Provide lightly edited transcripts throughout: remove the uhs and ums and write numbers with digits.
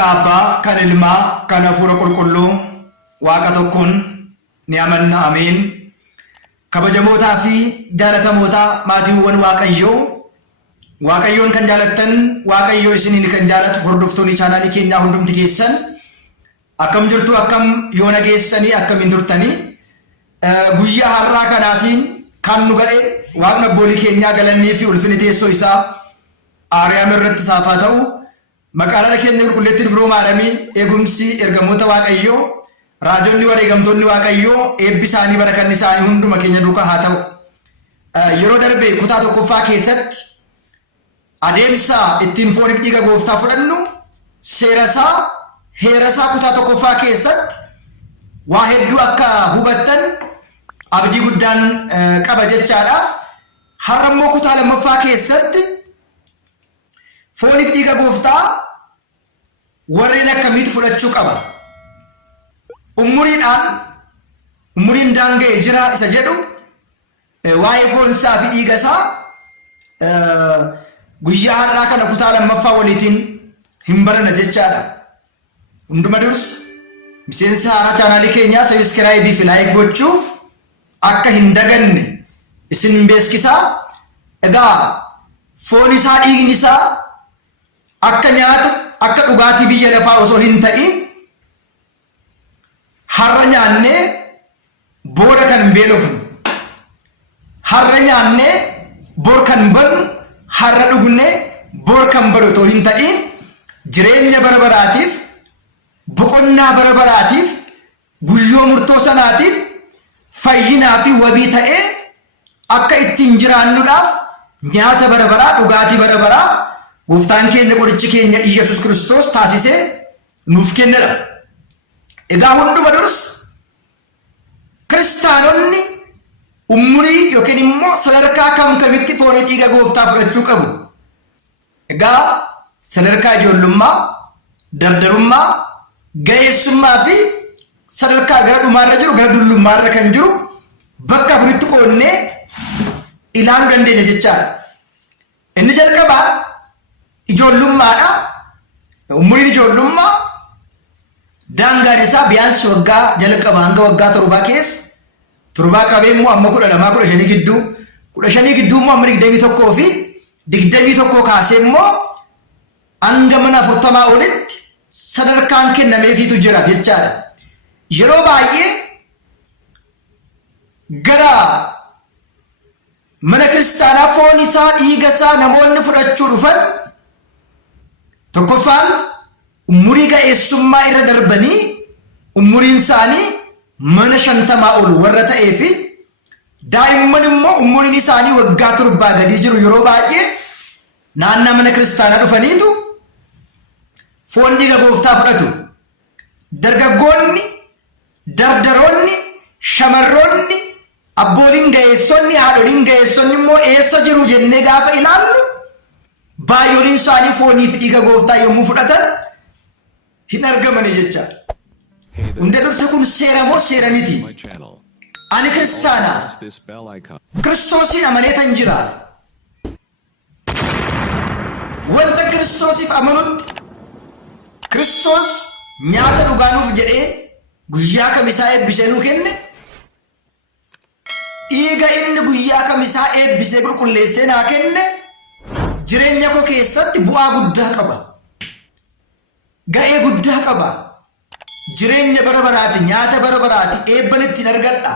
Maqaa kan ilmaa kan hafuura qulqulluu waaqa tokkoon ni amanna amiin. Kabajamootaa fi jaalatamootaa maatiiwwan Waaqayyoon kan jaalattan Waaqayyoo isiniin kan jaalatu hordoftoonni chaanaalii keenyaa hundumti keessan akkam jirtu, akkam yoo nageessanii, akkamiin turtanii guyyaa har'aa kanaatiin kan nu ga'e waaqni abboolii keenyaa galannii fi ulfinni teessoo isaa aariyaam irratti saafaa ta'u. Maqaan keenya qulqulleetti dubroo maaramii eegumsi ergamoota Waaqayyoo raajonni wareegamtoonni Waaqayyoo eebbi isaanii barakanni isaanii hunduma keenya duukaa haa ta'u. Yeroo darbe kutaa tokkoffaa keessatti adeemsa ittiin fooniif dhiiga gooftaa fudhannu seerasaa heerasaa kutaa tokkoffaa keessatti waa hedduu akka hubattan abdii guddaan qaba jechaadha. Har'a immoo kutaa lammaffaa keessatti fooniif dhiiga gooftaa warreen akkamiitu fudhachuu qaba? Umuriin daanga'ee jira isa jedhu waa'ee foonsaa fi dhiiga isaa guyyaa har'aa kana kutaa lammaffaa waliitiin hin barana jechaadha. Hunduma dursa miseensa haaraa chaanaalii keenyaa sabiskiraayibii fi laayik gochuu akka hin daganne isin beeksisaa. Egaa foon isaa dhiigni isaa akka nyaata akka dhugaatii biyya lafaa osoo hin ta'in har'a nyaannee booda kan beelofnu, har'a nyaannee bor kan bannu, har'a dhugnee bor kan badu osoo hin ta'in jireenya bara baraatiif, boqonnaa bara baraatiif, guyyoo murtoo sanaatiif fayyinaa fi wabii ta'ee akka ittiin jiraannuudhaaf nyaata bara baraa, dhugaatii bara baraa Gooftaan keenya qorichi keenya Iyyasuus Kiristoos taasisee nuuf kennedha. Egaa hunduma dursa kiristaanonni umurii yookiin immoo sadarkaa kamitti foonii dhiiga gooftaa fudhachuu qabu? Egaa sadarkaa ijoollummaa, dardarummaa, ga'eessummaa fi sadarkaa gara dhumaarra jiru, gara dullummaarra kan jiru bakka afuritti qoonnee ilaaluu dandeenya jechaadha. Inni jalqabaa ijoollummaadha. Umuriin ijoollummaa daangaan isaa biyaansi waggaa jalqaba hanga waggaa torbaa keessa, torbaa qabee immoo amma 12 15 gidduu, 15 gidduu immoo amma 21 fi 21 kaasee immoo hanga mana 40 olitti sadarkaan kennameefiitu jira jechaadha. Yeroo baay'ee gara mana kiristaanaa foon isaa dhiiga isaa namoonni fudhachuu dhufan tokkoffaan umurii ga'eessummaa irra darbanii umuriin isaanii mana 50 ol warra ta'ee fi daa'imman immoo umuriin isaanii waggaa 7 gadi jiru yeroo baay'ee naannoo mana kiristaanaa dhufaniitu foon dhiiga gooftaa fudhatu. Dargaggoonni, dardaroonni, shamarroonni, abbooliin ga'eessonni, haadholiin ga'eessonni immoo eessa jiru jennee gaafa ilaallu baay'ooliin isaanii foonii fi dhiiga gooftaa yommuu fudhatan hin argamani jechaadha. Hunda dursa kun seera moo seera miti? Ani kiristaana. Kiristoosiin amanee tan jira. Wanta Kiristoosiif amanutti Kiristoos nyaata dhugaanuuf jedhee guyyaa kamisaa eebbisee nuu kenne, dhiiga inni guyyaa kamisaa eebbisee qulqulleessee naa kenne jireenya koo keessatti bu'aa guddaa qaba. Ga'ee guddaa qaba. Jireenya bara baraati, nyaata bara baraati, eebban ittiin argadha.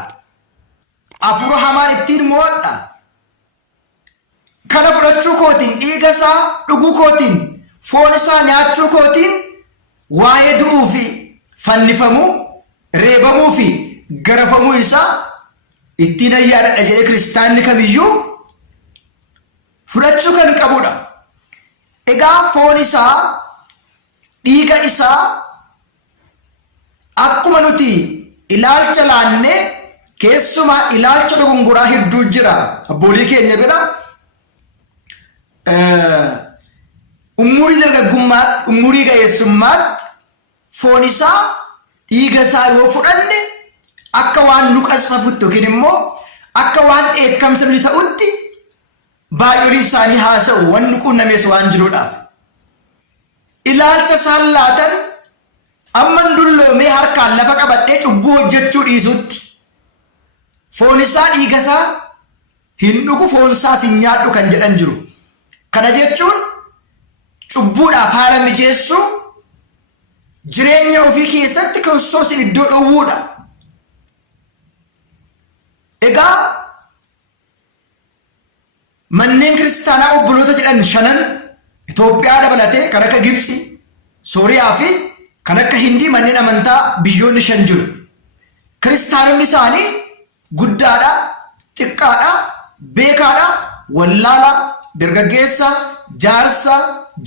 Afura hamaan ittiin mo'adha. Kana fudhachuu kootiin, dhiiga isaa dhuguu kootiin, foon isaa nyaachuu kootiin waa'ee du'uu fi fannifamuu, reebamuu fi garafamuu isaa ittiin ayyaanadha jedhee kiristaanni kamiyyuu fudhachuu kan qabudha. Egaa foon isaa, dhiiga isaa akkuma nuti ilaalcha laannee keessumaa ilaalcha dogongoraa hedduu jira abboolii keenya bira. Umurii dargaggummaatti, umurii ga'eessummaatti foon isaa, dhiiga isaa yoo fudhanne akka waan nu qassafutti yookiin immoo akka waan dheekkamsa nuti ta'utti baay'ooliin isaanii haasa'u waan nu qunnamees waan jiruudhaaf. ilaalcha isaan laatan amman dulloomee harkaan lafa qabadhee cubbuu hojjechuu dhiisutti foon isaa dhiiga isaa hin dhugu foon isaa hin nyaadhu kan jedhan jiru. Kana jechuun cubbuudhaaf haala mijeessuu jireenya ofii keessatti Kiristoosin iddoo dhowwuudha. Egaa manneen kiristaanaa obboloota jedhan 5 Itoophiyaa dabalatee kan akka Gibsi, Sooriyaa fi kan akka Hindii manneen amantaa biyyoonni 5 jiru. Kiristaanonni isaanii guddaadha, xiqqaadha, beekaadha, wallaalaa, dargaggeessa, jaarsa,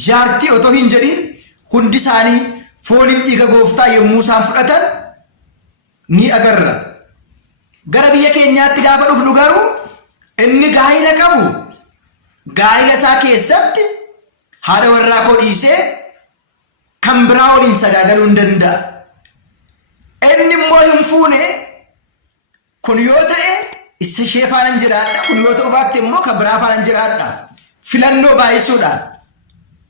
jaartii otoo hin jedhin hundi isaanii fooniif dhiiga gooftaa yommuu isaan fudhatan ni agarra. Gara biyya keenyaatti gaafa dhufnu garuu inni gaa'ila qabu gaa'ila isaa keessatti haadha warraa koo dhiisee kan biraa waliin sagaagaluu hin danda'a. Inni immoo hin fuune kun yoo ta'e isa ishee faana hin jiraadha, kun yoo ta'u baatte immoo kan biraa faana hin jiraadha. Filannoo baay'isuudhaan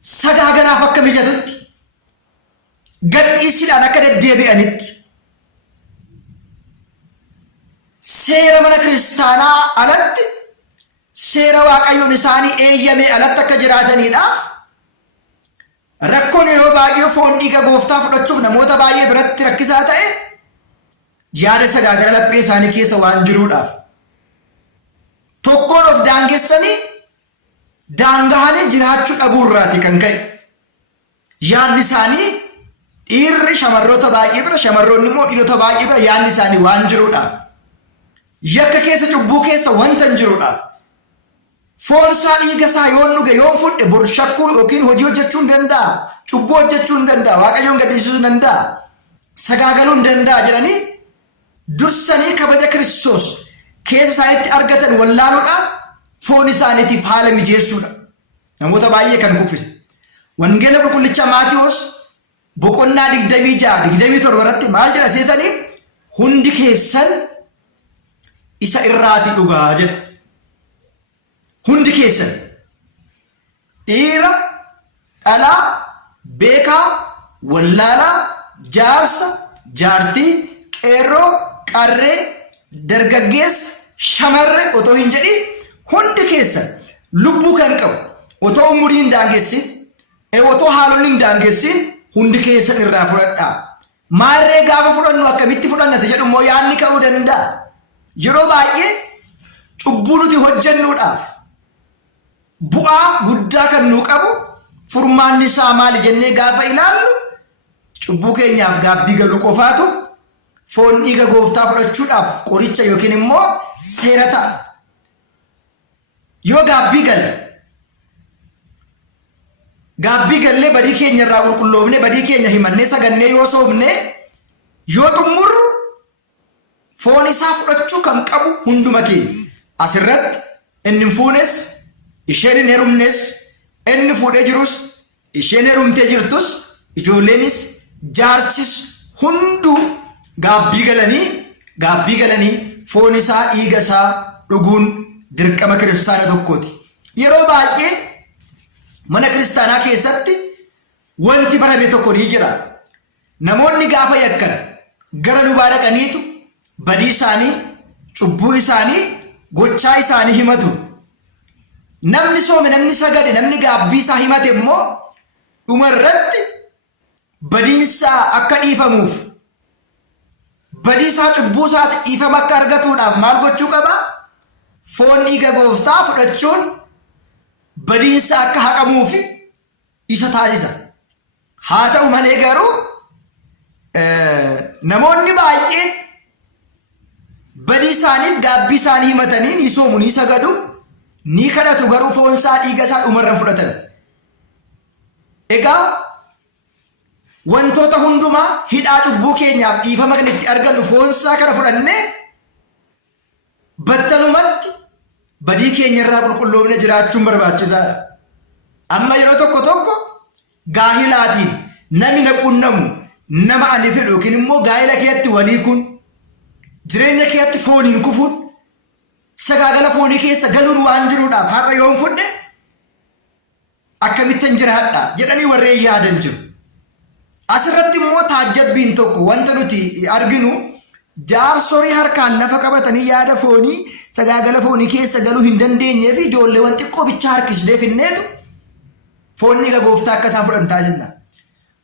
sagaagalaaf akka mijatutti gadhiisiidhaan akka deddeebi'anitti seera mana kiristaanaa alatti seera waaqayyoon isaanii eeyyame alatti akka jiraataniidhaaf rakkoon yeroo baay'ee foon dhiiga gooftaa fudhachuuf namoota baay'ee biratti rakkisaa ta'e yaada sagaagala laphee isaanii keessa waan jiruudhaaf tokkoon of daangessanii daangahanii jiraachuu dhabuurraati kan ka'e yaadni isaanii dhiirri shamarroota baay'ee bira shamarroonni immoo dhiirota baay'ee bira yaadni isaanii waan jiruudhaaf yakka keessa cubbuu keessa wanta hin jiruudhaaf foon isaa dhiiga isaa yoon dhuge yoon fudhe bor shakkuu yookiin hojii hojjechuu hin danda'a, cubbuu hojjechuu hin danda'a, waaqayyoon gaddisiisuu hin danda'a, sagaagaluu hin danda'a jedhanii dursanii kabaja Kiristoos keessa isaaniitti argatan wallaaluudhaan foon isaaniitiif haala mijeessuudha. Namoota baay'ee kan kuffise. Wangeela qulqullicha Maatiyos boqonnaa 26-27 irratti maal jedha seetanii hundi keessan isa irraati dhugaa jedha. Hundi keessan dhiira, dhalaa, beekaa, wallaalaa, jaarsa, jaartii, qeerroo, qarree, dargaggeessa, shamarre otoo hin jedhin hundi keessan lubbuu kan qabu otoo umurii hin daangessin, otoo haalonni hin daangessin hundi keessan irraa fudhadhaa. Maarree gaafa fudhannu akkamitti fudhanna jedhu immoo yaadni ka'uu danda'a. Yeroo baay'ee cubbuu nuti hojjennuudhaaf bu'aa guddaa kan nuu qabu furmaanni isaa maali jennee gaafa ilaallu cubbuu keenyaaf gaabbii galu qofaatu foon dhiiga gooftaa fudhachuudhaaf qoricha yookiin immoo seera ta'a. Yoo gaabbii gallee badii keenya irraa qulqulloofne badii keenya himannee sagannee yoo soofne yoo xumurru foon isaa fudhachuu kan qabu hunduma keenya. Asirratti inni hin fuunes isheen hin heerumnes inni fuudhee jirus isheen heerumtee jirtus ijoolleenis jaarsis hunduu gaabbii galanii foon isaa dhiiga isaa dhuguun dirqama kiristaana tokkooti. Yeroo baay'ee mana kiristaanaa keessatti wanti barame tokko ni jira. Namoonni gaafa yakkan gara lubaa dhaqaniitu badii isaanii, cubbuu isaanii, gochaa isaanii himatu. Namni soome, namni sagade, namni gaabbii isaa himate immoo dhuma irratti badiinsaa akka dhiifamuuf, badiisaa cubbuu isaatti dhiifama akka argatuudhaaf maal gochuu qaba? Foon dhiiga gooftaa fudhachuun badiinsa akka haqamuufi isa taasisa. Haa ta'u malee garuu namoonni baay'een badii isaaniif gaabbii isaanii himatanii ni soomu, ni sagadu, ni kadhatu, garuu foon isaa dhiiga isaa dhumarran fudhatan. Egaa wantoota hundumaa hidhaa cubbuu keenyaaf dhiifama kan itti argannu foon isaa kana fudhannee battalumatti badii keenya irraa qulqulloofne jiraachuun barbaachisaadha. Amma yeroo tokko gaahilaatiin namni na qunnamu nama ani fedhu yookiin immoo gaa'ila keetti walii kun jireenya keetti fooniin kufuun sagaagala foonii keessa galuun waan jiruudhaaf har'a yoon fudhe akkamittan jiraadha jedhanii warreen yaadan jiru. Asirratti immoo taajjabbiin tokko wanta nuti arginu jaarsorii harkaan lafa qabatanii yaada foonii sagaagala foonii keessa galuu hin dandeenyee fi ijoolleewwan xiqqoo bichaa harkisdee finneetu foon dhiiga gooftaa akka isaan fudhan taasisna.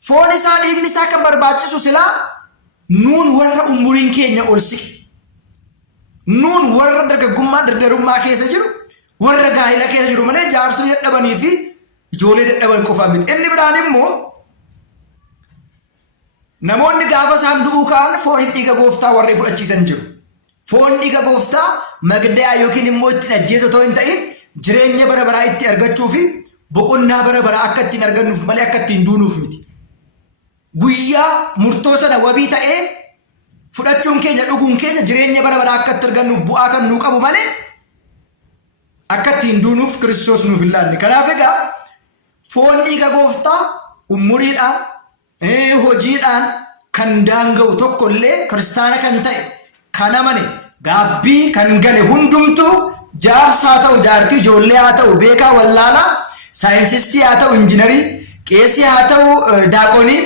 Foon isaa dhiigni isaa kan barbaachisu silaa nuun warra umuriin keenya ol siqe. Nuun warra dargaggummaa dardarummaa keessa jiru warra gaa'ila keessa jiru malee jaarsolii dadhabanii fi ijoollee dadhaban qofaa miti. Inni biraan immoo namoonni gaafa isaan du'uu ka'an foon dhiiga gooftaa warri fudhachiisan jiru. Foon dhiiga gooftaa magdaa yookiin immoo ittiin ajjeesu otoo hin ta'in jireenya bara baraa itti argachuu fi boqonnaa bara baraa akka ittiin argannuuf malee akka ittiin duunuuf miti. Guyyaa murtoo sana wabii ta'ee fudhachuun keenya dhuguun keenya jireenya bara baraa akka itti argannuuf bu'aa kan nuu qabu malee akka ittiin duunuuf Kiristoos nuuf hin laanne. Kanaaf egaa foon dhiiga gooftaa umuriidhaan hojiidhaan kan daanga'u tokko illee kiristaana kan ta'e kan amane gaabbii kan gale hundumtuu jaarsaa ta'u jaartii ijoollee haa ta'u beekaa wallaalaa saayinsistii haa ta'u injiinarii qeesii haa ta'u daaqonii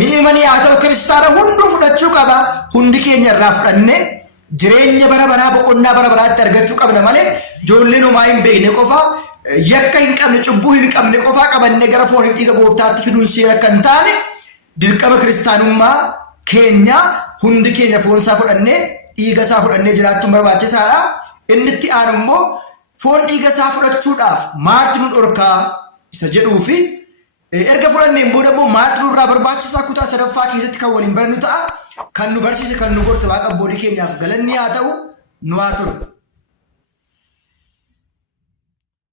mi'imanii haa ta'u kiristaana hunduu fudhachuu qaba. Hundi keenya irraa fudhannee jireenya bara baraa boqonnaa bara baraatti argachuu qabna malee ijoolleen homaa hin beekne qofa yakka hin qabne cubbuu hin qabne qofaa qabannee gara foon dhiiga gooftaatti fiduun seera kan taane dirqama kiristaanummaa keenya hundi keenya foon isaa fudhannee dhiiga isaa fudhannee jiraachuun barbaachisaadha. Inni itti aanu immoo foon dhiiga isaa fudhachuudhaaf maaltu nu dhorkaa isa jedhuu fi erga fudhanneen booda immoo maaltu nurraa barbaachisaa kutaa sadaffaa keessatti kan waliin barannu ta'a. Kan nu barsiise kan nu gorse waaqa abbootii keenyaaf galanni haa ta'u nu haa turu.